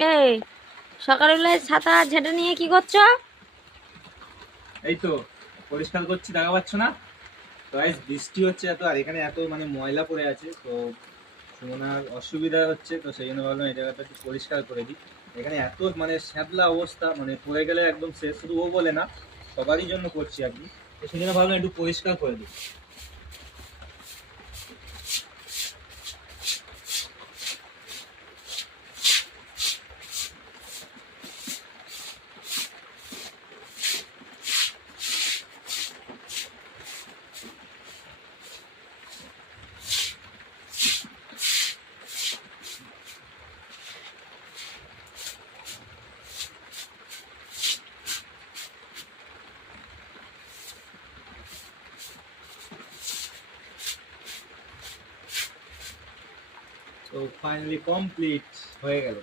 এই সকালবেলায় ছাতা ঝেঁটে নিয়ে কি করছো? এই তো পরিষ্কার করছি, দেখা পাচ্ছ না? তো গাইস বৃষ্টি হচ্ছে এত, আর এখানে এত মানে ময়লা পড়ে আছে, তো সুমনার অসুবিধা হচ্ছে, তো সেই জন্য ভাবলাম এই জায়গাটা একটু পরিষ্কার করে দিই। এখানে এত মানে শ্যাবলা অবস্থা, মানে পড়ে গেলে একদম শেষ, শুধু ও বলে না, সবারই জন্য করছি আর কি। তো সেই জন্য ভাবলাম একটু পরিষ্কার করে দিই। তো ফাইনালি কমপ্লিট হয়ে গেল।